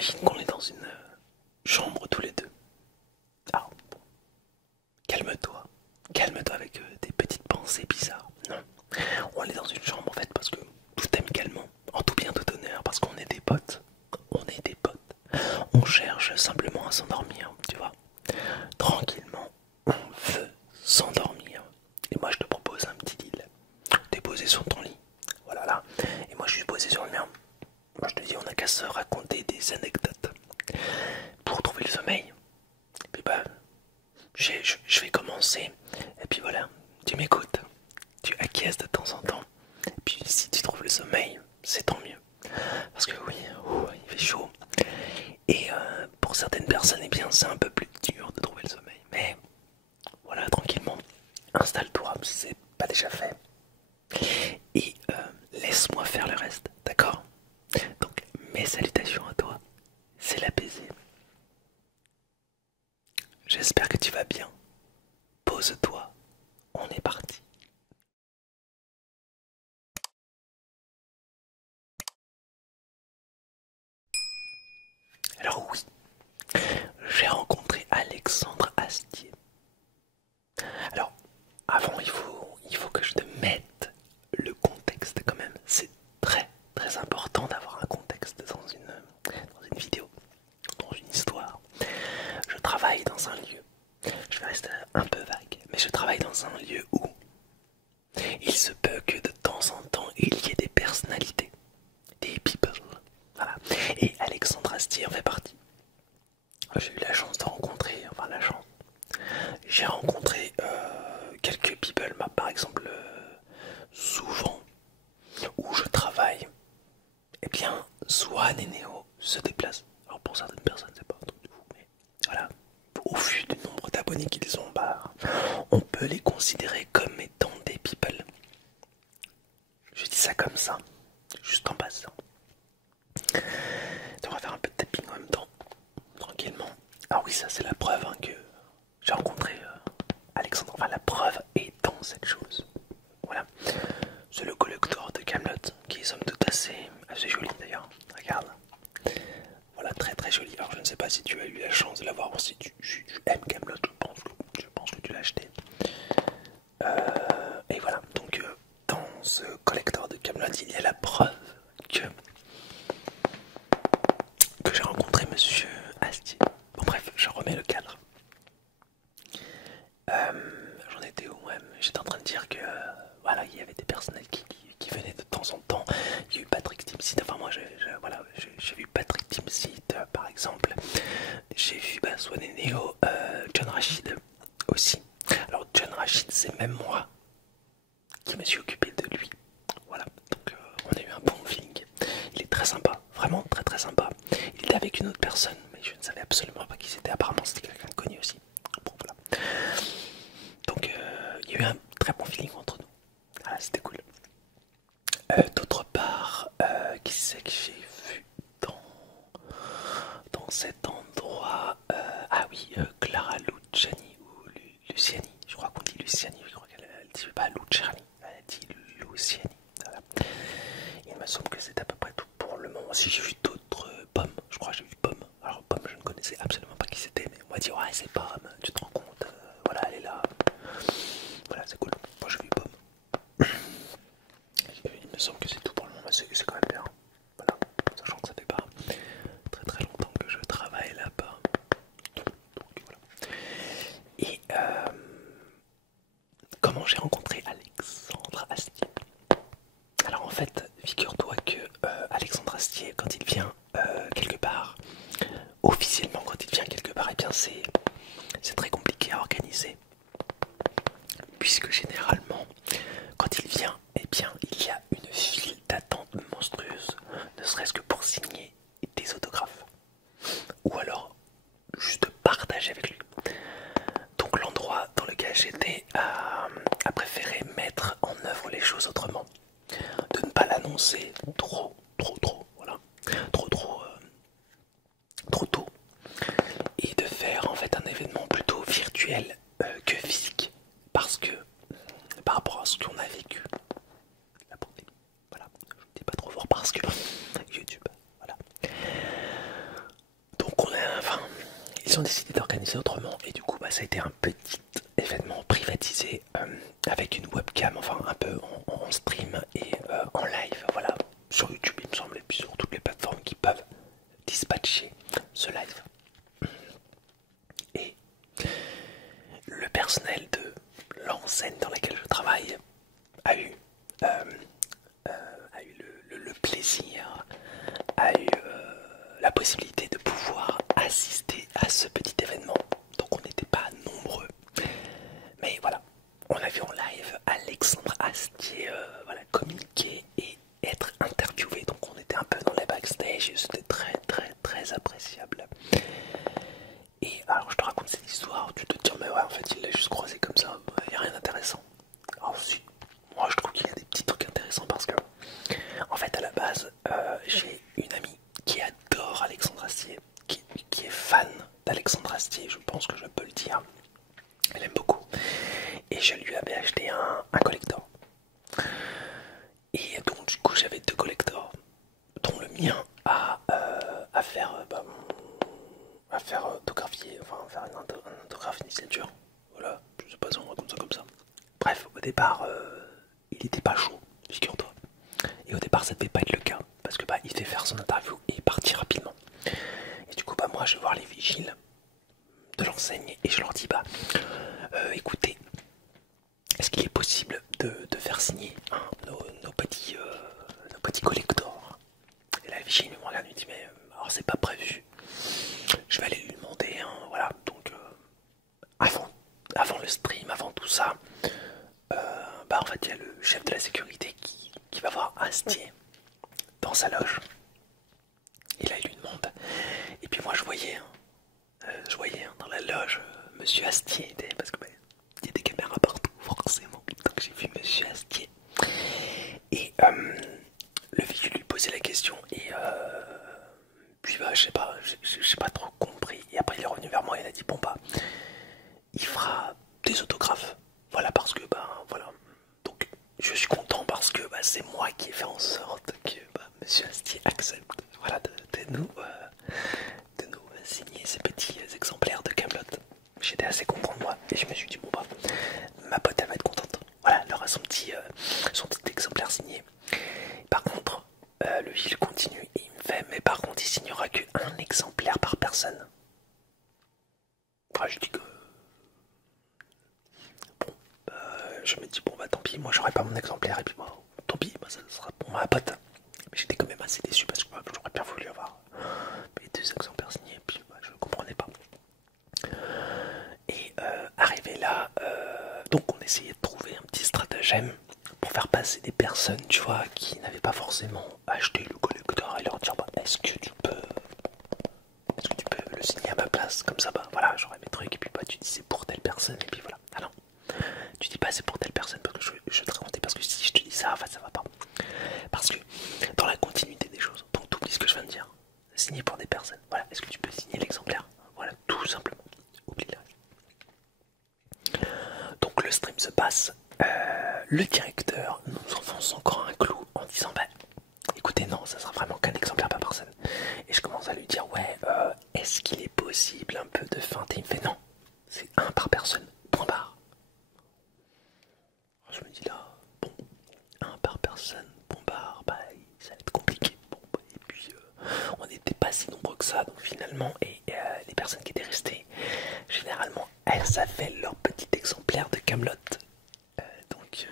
imagine qu'on est dans une chambre tous les deux. Alors, bon, calme-toi. Calme-toi avec tes petites pensées bizarres. Non. On est dans une chambre en fait parce que tout amicalement, en tout bien tout honneur, parce qu'on est des potes. On est des potes. On cherche simplement à s'endormir, tu vois. Tranquillement, on veut s'endormir. Et moi je te propose un petit deal. T'es posé sur ton lit. Voilà là. Et moi je suis posé sur le mien. Moi je te dis on n'a qu'à se raconter des anecdotes pour trouver le sommeil. Et puis bah je vais commencer. Et puis voilà, tu m'écoutes. Tu acquiesces de temps en temps. Et puis si tu trouves le sommeil, c'est tant mieux. Parce que oui, il fait chaud. Et pour certaines personnes, eh bien c'est un peu plus dur de trouver le sommeil. Mais voilà, tranquillement, installe-toi si c'est pas déjà fait. Et laisse-moi faire le reste, d'accord? Donc mes salutations à toi, c'est l'apaisé. J'espère que tu vas bien. Pose-toi, on est parti. Alors oui, j'ai rencontré Alexandre Astier. Alors, avant, il faut que je te mette le contexte quand même. C'est très très important d'avoir un contexte dans une vidéo, dans une histoire. Je travaille dans un lieu, je vais rester un peu vague, mais je travaille dans un lieu où il se peut que de temps en temps il y ait des personnalités, des people. Voilà. Et Alexandre Astier en fait partie. J'ai eu la chance de rencontrer, enfin la chance. J'ai rencontré quelques people, par exemple, souvent où je travaille, eh bien, Swan et Neo se déplacent. Alors pour certaines personnes, c'est pas un truc de fou, mais voilà, au vu du nombre d'abonnés qu'ils ont, bah, on peut les considérer comme étant des people. Je dis ça comme ça, juste en passant. On va faire un peu de tapping en même temps, tranquillement. Ah oui, ça c'est la preuve hein, que j'ai rencontré Alexandre. Enfin, la preuve est dans cette chose. Voilà. C'est le collector de Camelot qui est somme toute assez joli d'ailleurs. Regarde. Voilà, très très joli. Alors je ne sais pas si tu as eu la chance de l'avoir. Bon, si tu aimes Camelot, je pense que tu l'as acheté. Et voilà. Donc dans ce collector de Camelot, il y a la preuve que j'ai rencontré Monsieur Astier. Bon bref, je remets le cadre. J'en étais où même? J'étais en train de dire que voilà, il y avait des personnels qui venaient de temps en temps. Il y a eu Patrick Timsit, enfin moi voilà, j'ai vu Patrick Timsit par exemple. J'ai vu Swan et Neo, John Rachid aussi. Alors John Rachid c'est même moi qui me suis occupé de lui. Voilà, donc on a eu un bon feeling. Il est très sympa, vraiment très très sympa. Il était avec une autre personne, mais je ne savais absolument pas qui c'était. Apparemment c'était quelqu'un de connu aussi. Bon voilà. Donc il y a eu un très bon feeling entre nous. Voilà, c'était cool. D'autre part, qui c'est que j'ai vu dans cet endroit? Ah oui, Clara Luciani ou Luciani. Je crois qu'on dit Luciani. Je crois qu'elle dit pas Luciani. Elle dit Luciani. Voilà. Il me semble que c'est à peu près tout pour le moment. Si j'ai vu d'autres pommes, je crois que j'ai vu Pomme. Alors Pomme, je ne connaissais absolument pas qui c'était, mais on m'a dit ouais c'est Pomme. Tu te rends compte? Voilà, elle est là. Voilà, c'est cool. Moi j'ai vu Pomme. Il me semble que c'est tout pour le moment, c'est quand même bien. Voilà, sachant que ça fait pas très très longtemps que je travaille là-bas. Donc voilà. Et comment j'ai rencontré Alexandre Astier? Alors en fait, figure-toi que Alexandre Astier, quand il vient quelque part, officiellement quand il vient quelque part, et bien c'est très compliqué à organiser. Puisque généralement, quand il vient, eh bien, il y a une file d'attente monstrueuse, ne serait-ce que pour signer des autographes. Ou alors, juste partager avec lui. Donc l'endroit dans lequel j'étais a préféré mettre en œuvre les choses autrement. De ne pas l'annoncer trop, voilà. Trop tôt. Et de faire en fait un événement plutôt virtuel que physique. Parce que, par rapport à ce qu'on a vécu, la pandémie, voilà, je ne dis pas trop fort parce que YouTube, voilà. organisé autrement et du coup bah, ça a été un petit événement privatisé avec une webcam, enfin un peu en stream et en live, voilà, sur YouTube il me semble, et puis sur toutes les plateformes qui peuvent dispatcher ce live. Et le personnel de l'enseigne dans laquelle je travaille a eu, le plaisir, a eu la possibilité de pouvoir assister à ce petit événement. Donc on n'était pas nombreux, mais voilà, on a vu en live Alexandre Astier voilà, communiquer et être interviewé. Donc on était un peu dans les backstage et c'était très très très appréciable. Et alors je te raconte cette histoire, tu te dis mais ouais en fait il l'a juste croisé comme ça, il n'y a rien d'intéressant. Alors si, moi je trouve qu'il y a des petits trucs intéressants parce que en fait à la base j'ai une amie qui adore Alexandre Astier, qui est fan d'Alexandre Astier, je pense que je peux le dire. Elle aime beaucoup. Et je lui avais acheté un collector. Et donc du coup j'avais deux collectors, dont le mien à faire autographier, enfin faire un autographe, une signature. Voilà, je sais pas si on raconte ça comme ça. Bref, au départ, il était pas chaud, figure-toi. Et au départ, ça devait pas être le cas, parce que bah, il fait faire son interview et il partit rapidement. Et du coup, bah moi, je vais voir les vigiles de l'enseigne et je leur dis bah, écoutez, est-ce qu'il est possible de faire signer hein, nos petits collectors? Et la vigile me regarde et me dit mais alors c'est pas prévu. Je vais aller lui demander, hein, voilà. Donc avant le stream, avant tout ça, bah en fait il y a le chef de la sécurité qui va voir Astier dans sa loge. Et là il lui demande. Et puis moi je voyais hein, dans la loge Monsieur Astier, parce que bah, il y a des caméras partout forcément. Donc j'ai vu Monsieur Astier. Et le vigile lui posait la question et puis bah je sais pas trop compris. Et après il est revenu vers moi et il a dit bon bah il fera des autographes. Voilà parce que bah voilà. Donc je suis content parce que bah, c'est moi qui ai fait en sorte que bah, Monsieur Astier accepte voilà, de nous signer ces petits exemplaires de Camelot. J'étais assez content de moi et je me suis dit bon bah ma pote elle va être contente. Voilà, elle aura son petit exemplaire signé. Par contre, le vigile continue et il me fait mais par contre il signera qu'un exemplaire par personne. Enfin, je dis que bon, je me dis bon bah tant pis, moi j'aurai pas mon exemplaire et puis moi tant pis, bah, ça sera pour ma pote. Mais j'étais quand même assez déçu parce que bah, j'aurais bien voulu avoir les deux exemplaires signés et puis bah, je ne comprenais pas. Et arrivé là, donc on essayait de trouver un petit stratagème pour faire passer des personnes, tu vois, qui n'avaient pas forcément acheté le collector et leur dire bah, est-ce que tu peux le signer à ma place, comme ça bah voilà j'aurais mes trucs et puis bah tu dis c'est pour telle personne et puis voilà. Ah non, tu dis pas c'est pour telle personne parce que je vais te raconter parce que si je te dis ça, en fait ça va pas. Parce que dans la continuité des choses, donc tu oublies ce que je viens de dire, signer pour des personnes, voilà, est-ce que tu peux signer l'exemplaire? Voilà, tout simplement, oublie le reste. Donc le stream se passe, le directeur nous enfonce encore un clou en disant bah écoutez non, ça sera vraiment qu'un exemplaire par personne. Et je commence à lui dire ouais, est-ce qu'il est possible un peu de feinter? Il me fait non, c'est un par personne, point barre. Je me dis là, bon, un par personne, point barre, bah ça va être compliqué. Bon, et puis on n'était pas si nombreux que ça, donc finalement, et les personnes qui étaient restées, généralement, elles avaient leur petit exemplaire de Camelot. Donc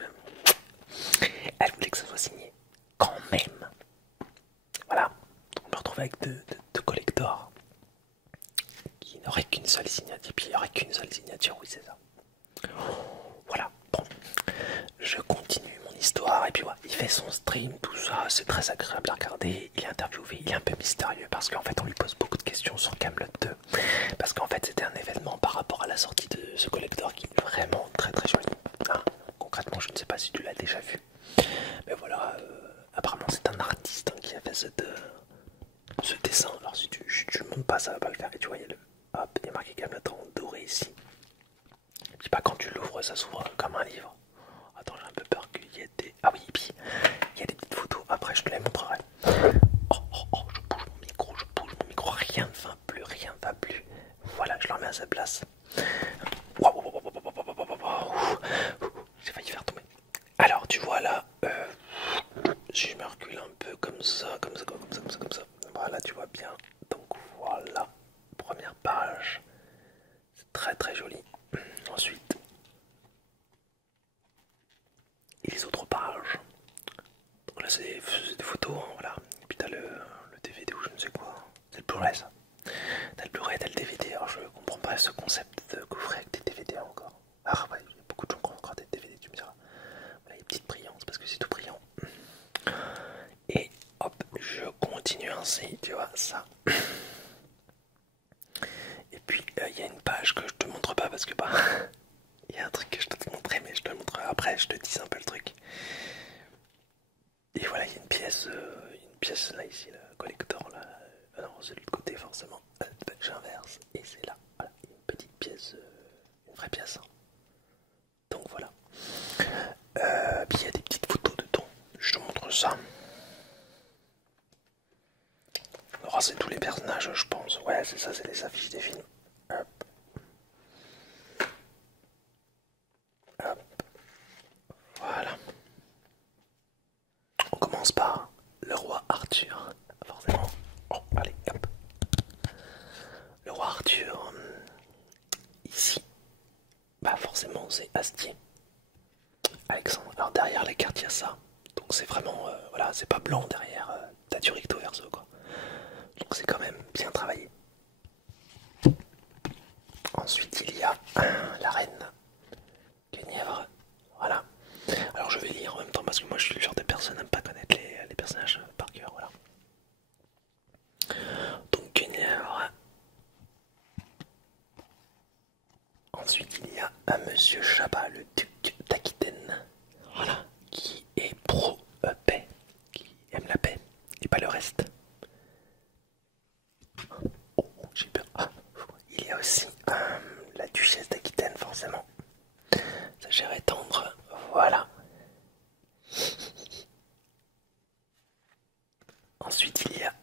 elles voulaient que ça soit signé quand même. Voilà, donc on me retrouve avec deux collectors qui n'auraient qu'une seule signature, puis il n'y aurait qu'une seule signature, oui c'est ça. Voilà, bon, je continue mon histoire et puis voilà, il fait son stream, tout ça, c'est très agréable à regarder, il est interviewé, il est un peu mystérieux parce qu'en fait on lui pose beaucoup de questions sur Camelot 2 parce qu'en fait c'était un événement par rapport à la sortie de ce collector qui est vraiment très très joli. Hein, concrètement je ne sais pas si tu l'as déjà vu, mais voilà, apparemment c'est un artiste hein, qui a fait ce dessin. Alors si tu ne montes pas ça va pas le faire et tu vois il y a hop, il y a marqué Camelot en doré ici. Et puis bah quand tu l'ouvres ça s'ouvre comme un livre. Attends, j'ai un peu peur qu'il y ait des... Ah oui, et puis il y a des petites photos, après je te les montrerai. Je bouge mon micro, rien ne va plus, rien ne va plus. Voilà, je le remets à sa place. Waouh, waouh, waouh, waouh, waouh, waouh, waouh, waouh. J'ai failli faire tomber. Alors tu vois là, si je me recule un peu comme ça, comme ça, comme ça, comme ça, comme ça. Voilà, tu vois bien. Donc voilà, première page. C'est très très joli. Ensuite, et les autres pages. Donc là c'est des photos, hein, voilà. Et puis t'as le DVD ou je ne sais quoi. C'est le Blu-ray ça. T'as le Blu-ray, t'as le DVD. Alors je comprends pas ce concept de coffret avec des DVD encore. Ah ouais, il y a beaucoup de gens qui ont encore des DVD, tu me diras. Voilà, les petites brillantes parce que c'est tout brillant. Et hop, je continue ainsi, tu vois ça. Et puis il y a une page que je te montre pas parce que bah il y a un truc que je dois te montrer, mais je te le montrerai après, je te dis un peu le truc. Et voilà, il y a une pièce là ici, le collector là. Ah non, c'est de l'autre côté forcément. J'inverse et c'est là. Voilà, une petite pièce, une vraie pièce. Hein. Donc voilà. Puis il y a des petites photos dedans. Je te montre ça. Alors c'est tous les personnages, je pense. Ouais, c'est ça, c'est les affiches des films. Hop, hop, voilà. On commence par le roi Arthur, forcément. Oh, allez, hop. Le roi Arthur, ici, bah forcément c'est Astier. Alexandre. Alors derrière la carte, il y a ça. Donc c'est vraiment, voilà, c'est pas blanc derrière. T'as du recto verso quoi. Donc c'est quand même bien travaillé. Ensuite il y a la reine Guenièvre. Voilà. Alors je vais lire en même temps parce que moi je suis le genre de personne à ne pas connaître les personnages par cœur. Voilà. Donc Guenièvre. Ensuite il y a un monsieur Chabat, le duc d'Aquitaine. Voilà. Qui est pro paix. Qui aime la paix et pas le reste. Oh, j'ai peur. Ah, il y a aussi la duchesse d'Aquitaine, forcément. Sa chair est tendre. Voilà. Ensuite, il y a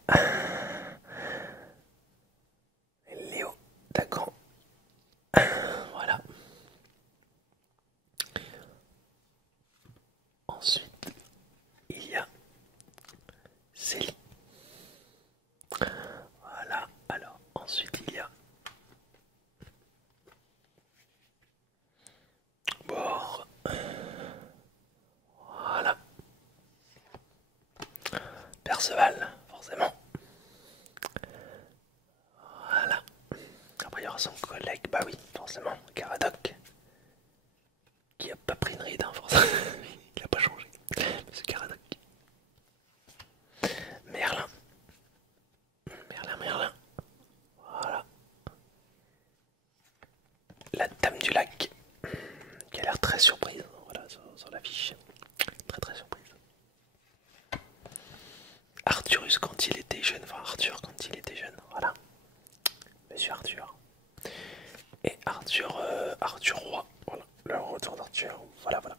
Léo Dagan. Voilà. Ensuite, il y a Célie. Voilà. Alors, ensuite, il y a Bord. Voilà. Perceval, forcément. Voilà. Après, il y aura son collègue. Bah oui, forcément. Caradoc. Qui a pas pris une ride, hein, forcément. Il a pas changé. Monsieur Caradoc. Merlin. Merlin, Merlin. Voilà. La dame du lac. Qui a l'air très surprise. Voilà, sur l'affiche. Très très surprise. Arthurus quand il était jeune. Enfin, Arthur quand il était jeune. Voilà. Monsieur Arthur. Et Arthur, Arthur Roi. Voilà. Le retour d'Arthur. Voilà, voilà.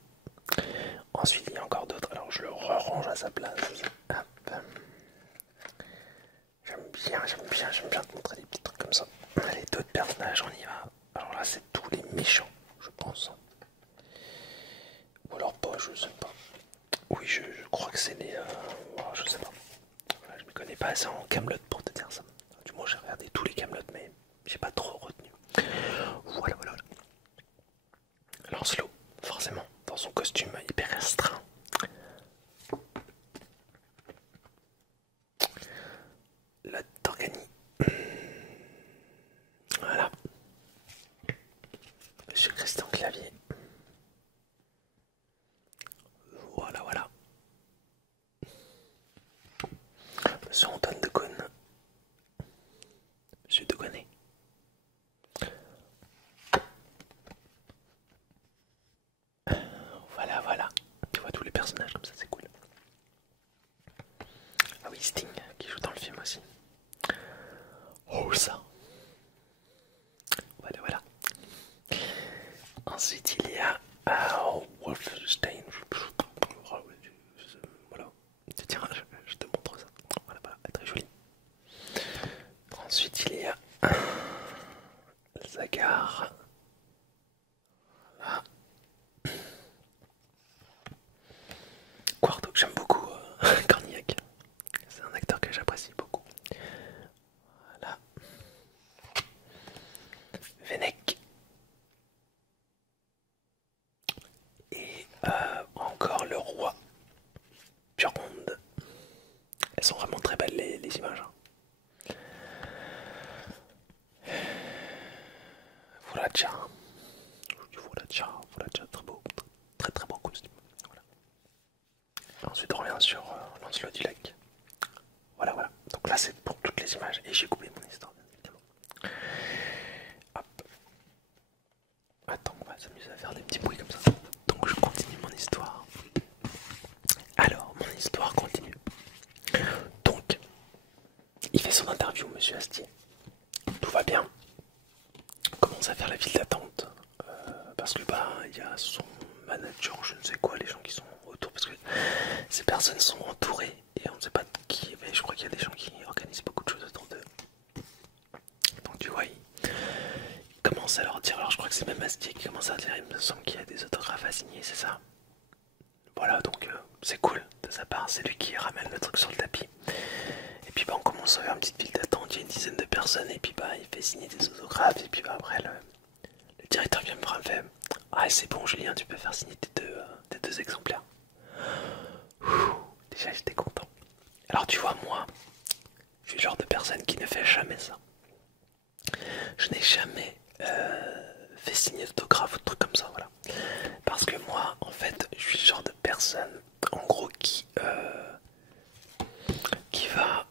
Ensuite, il y a encore d'autres. Alors, je le range à sa place. Hop. J'aime bien te montrer des petits trucs comme ça. Allez, d'autres personnages, on y va. Alors là, c'est tous les méchants, je pense. Ou alors pas, je sais pas. Oui, je crois que c'est les... je sais pas. Voilà, je me connais pas assez en Camelot pour te dire ça. Du moins, j'ai regardé tous les Camelot, mais j'ai pas trop retenu. Voilà, voilà, voilà. Lancelot, forcément, dans son costume hyper restreint. La Torganie. Voilà. Monsieur Christian Clavier. Voilà, voilà. Monsieur Antoine de Caunes. Monsieur de Gonnet. Voilà, voilà. Tu vois tous les personnages comme ça, c'est cool. Ah oui, Sting qui joue dans le film aussi. Oh ça. Voilà, voilà. Ensuite, il y a Wolfenstein. Voilà. Tiens, je te montre ça. Voilà, voilà, très joli. Ensuite, il y a Zagar. Noir. Là. Quarto, j'aime beaucoup Cornillac. C'est un acteur que j'apprécie beaucoup. Voilà. Fennec. Et encore le roi. Burgonde. Elles sont vraiment très belles les images. Hein. Volodja. Volodja, très beau. Très très beau costume. Voilà. Ensuite on revient sur Lancelot du Lac. Voilà, voilà. Donc là c'est pour toutes les images. Et j'ai coupé mon histoire, bien évidemment. Hop. Attends, on va s'amuser à faire des petits bruits comme ça. Donc je continue mon histoire. Alors, mon histoire continue. Donc, il fait son interview, monsieur Astier. Tout va bien. On commence à faire la file d'attente. Parce que bah, il y a son manager, je ne sais quoi, les gens qui sont autour. Parce que ces personnes sont entourées. Et on ne sait pas qui, mais je crois qu'il y a des gens qui organisent beaucoup de choses autour d'eux. Donc tu vois, il commence à leur dire, alors je crois que c'est même Astier qui commence à dire, il me semble qu'il y a des autographes à signer, c'est ça? Voilà, donc c'est cool de sa part, c'est lui qui ramène le truc sur le tapis. Et puis bah, on commence à faire une petite file d'attente, il y a une dizaine de personnes, et puis bah, il fait signer des autographes, et puis bah, après le directeur vient me voir et me fait, ah c'est bon Julien, tu peux faire signer tes deux exemplaires. Ouh, déjà j'étais content. Alors tu vois, moi, je suis le genre de personne qui ne fait jamais ça. Je n'ai jamais fait signer d'autographe ou de trucs comme ça, voilà. Parce que moi, en fait, je suis le genre de personne, en gros, qui va,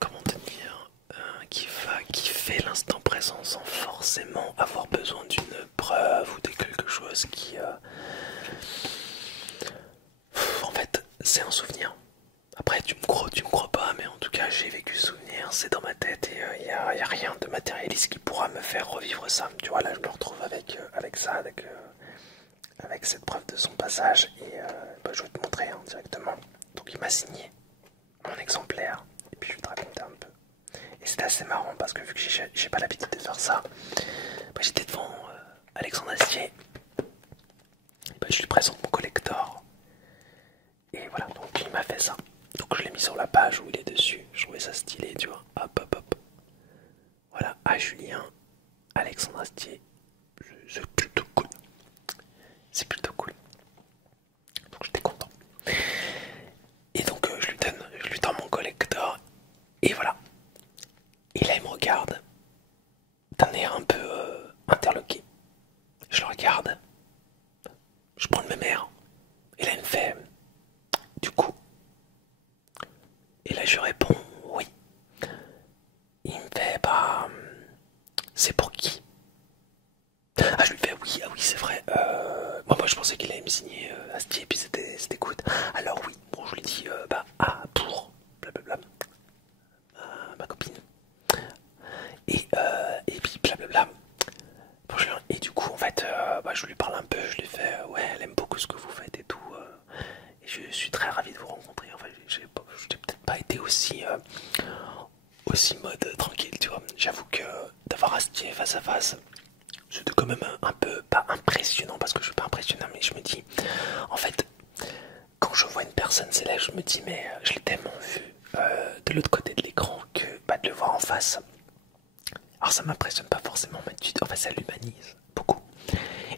comment te dire, qui fait l'instant présent sans forcément avoir besoin d'une preuve ou de quelque chose qui, en fait, c'est un souvenir. Après, tu me crois pas, mais en tout cas, j'ai vécu ce souvenir, c'est dans ma tête et il n'y a rien de matérialiste qui pourra me faire revivre ça. Tu vois, là, je me retrouve avec ça, avec cette preuve de son passage et bah, je vais te montrer hein, directement. Donc, il m'a signé mon exemplaire et puis je vais te raconter un peu. Et c'était assez marrant parce que vu que j'ai pas l'habitude de faire ça, bah, j'étais devant Alexandre Astier et bah, je lui présente mon collector. Et voilà, donc il m'a fait ça. Donc je l'ai mis sur la page où il est dessus. Je trouvais ça stylé, tu vois. Hop, hop, hop. Voilà, à Julien, Alexandre Astier. C'est plutôt cool. C'est plutôt cool. Donc j'étais content. Et donc je lui donne mon collector. Et voilà. Et là il me regarde d'un air un peu interloqué. Je le regarde. Je prends le même air. Et là il me fait du coup. Et là je réponds oui. Il me fait bah c'est pour qui? Ah je lui fais oui, ah oui c'est vrai. Moi je pensais qu'il allait me signer Astier et puis c'était good. Alors oui, bon je lui dis bah ah pour blablabla ma copine. Et puis blablabla. Bon, et du coup en fait bah, je lui parle un peu, je lui fais ouais elle aime beaucoup ce que vous faites et tout. Et je suis très ravi de vous rencontrer. Enfin j'ai peut-être pas été aussi mode tranquille, tu vois. J'avoue que d'avoir Astier face à face, c'était quand même un peu, pas impressionnant parce que je suis pas impressionnant, mais je me dis, en fait, quand je vois une personne, c'est là que je me dis, mais je l'ai tellement vu de l'autre côté de l'écran que bah, de le voir en face, alors ça m'impressionne pas forcément, mais en fait ça l'humanise beaucoup.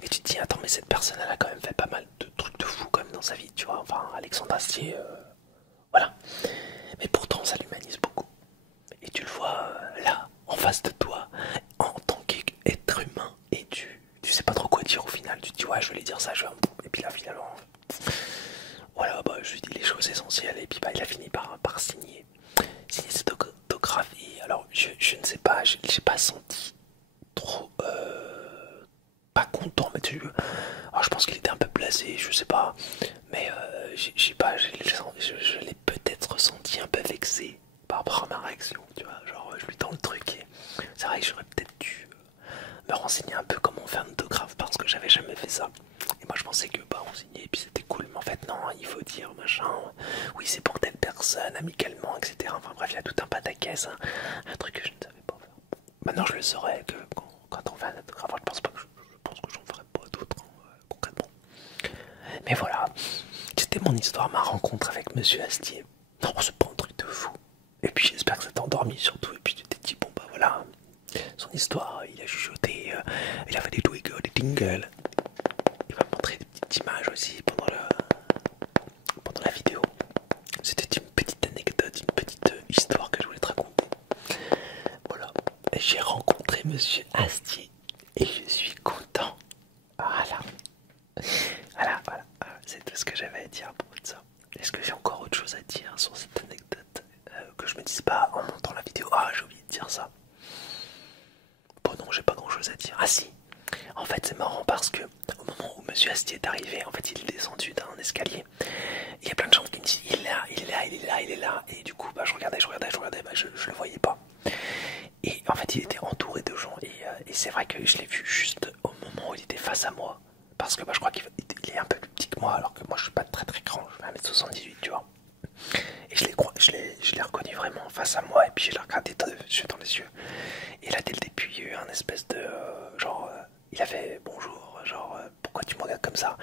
Et tu te dis, attends, mais cette personne, elle a quand même fait pas mal de trucs de fou quand même dans sa vie, tu vois. Enfin, Alexandre Astier, voilà. Mais pourtant, ça l'humanise beaucoup. Et tu le vois là, en face de toi, en tant qu'être humain, et tu sais pas trop quoi dire au final. Tu te dis, ouais, je vais dire ça, et puis là, finalement, voilà, bah, je lui dis les choses essentielles, et puis bah, il a fini par signer cette autographie. Alors, je ne sais pas, j'ai pas senti trop pas content, mais alors, je pense qu'il était un peu blasé, je sais pas, mais j'ai pas, je l'ai peut-être ressenti un peu vexé par rapport à ma réaction, tu vois, genre je lui tends le truc et c'est vrai que j'aurais peut-être dû me renseigner un peu comment faire un autographe parce que j'avais jamais fait ça. Et moi je pensais que bah on signait et puis c'était cool, mais en fait non, il faut dire machin, oui c'est pour telle personne, amicalement, etc. Enfin bref, il y a tout un pataquès, hein, un truc que je ne savais pas faire. Maintenant je le saurais que quand on fait un autographe. Je pense pas que je pense que j'en ferai pas d'autres concrètement. Mais voilà, c'était mon histoire, ma rencontre avec Monsieur Astier. Non, c'est pas un truc de fou. Et puis j'espère que ça t'a endormi surtout. Et puis tu t'es dit, bon bah voilà, son histoire, il a chuchoté, il a fait des twiggles, des tingles. Il va montrer des petites images aussi pendant la vidéo. C'était une petite anecdote, une petite histoire que je voulais te raconter. Voilà, j'ai rencontré Monsieur Astier et je suis content. Voilà, voilà, c'est tout ce que j'avais à dire à propos de ça. Est-ce que j'ai encore autre chose à dire sur cette anecdote que je me dise pas en montant la vidéo? Ah, j'ai oublié de dire ça. Bon non, j'ai pas grand chose à dire. Ah si, en fait c'est marrant parce que au moment où Monsieur Astier est arrivé, en fait il est descendu d'un escalier. Il y a plein de gens qui me disent il est là, il est là, il est là, il est là. Et du coup bah, je regardais, bah, je le voyais pas. Et en fait il était entouré de gens et c'est vrai que je l'ai vu juste au moment où il était face à moi. Parce que bah, je crois qu'il est un peu plus petit que moi alors que moi je suis pas très grand, je fais 1m78 tu vois. Et je l'ai reconnu vraiment face à moi et puis je l'ai regardé dans les yeux. Et là dès le début il y a eu un espèce de il a fait bonjour, genre pourquoi tu me regardes comme ça?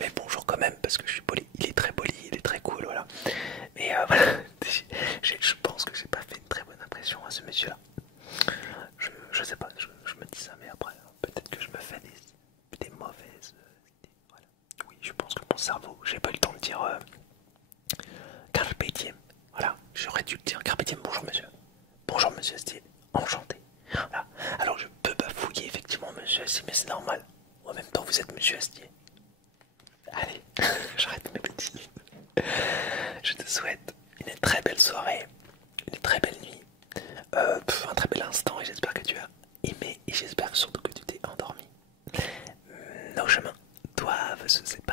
Mais bonjour quand même parce que je suis poli, il est très poli, il est très cool, voilà. Mais voilà, je pense que j'ai pas fait une très bonne impression à ce monsieur là. Je sais pas, je me dis ça mais après peut-être que je me fais des mauvaises idées, voilà. Oui je pense que mon cerveau, j'ai pas eu le temps de dire Carpe diem. Voilà, j'aurais dû le dire. Carpe diem, bonjour monsieur. Bonjour monsieur Astier, enchanté. Voilà. Alors je peux bafouiller effectivement monsieur Astier, mais c'est normal. En même temps vous êtes monsieur Astier. Allez, j'arrête mes bêtises. Je te souhaite une très belle soirée, une très belle nuit, un très bel instant et j'espère que tu as aimé et j'espère surtout que tu t'es endormi. Nos chemins doivent se séparer.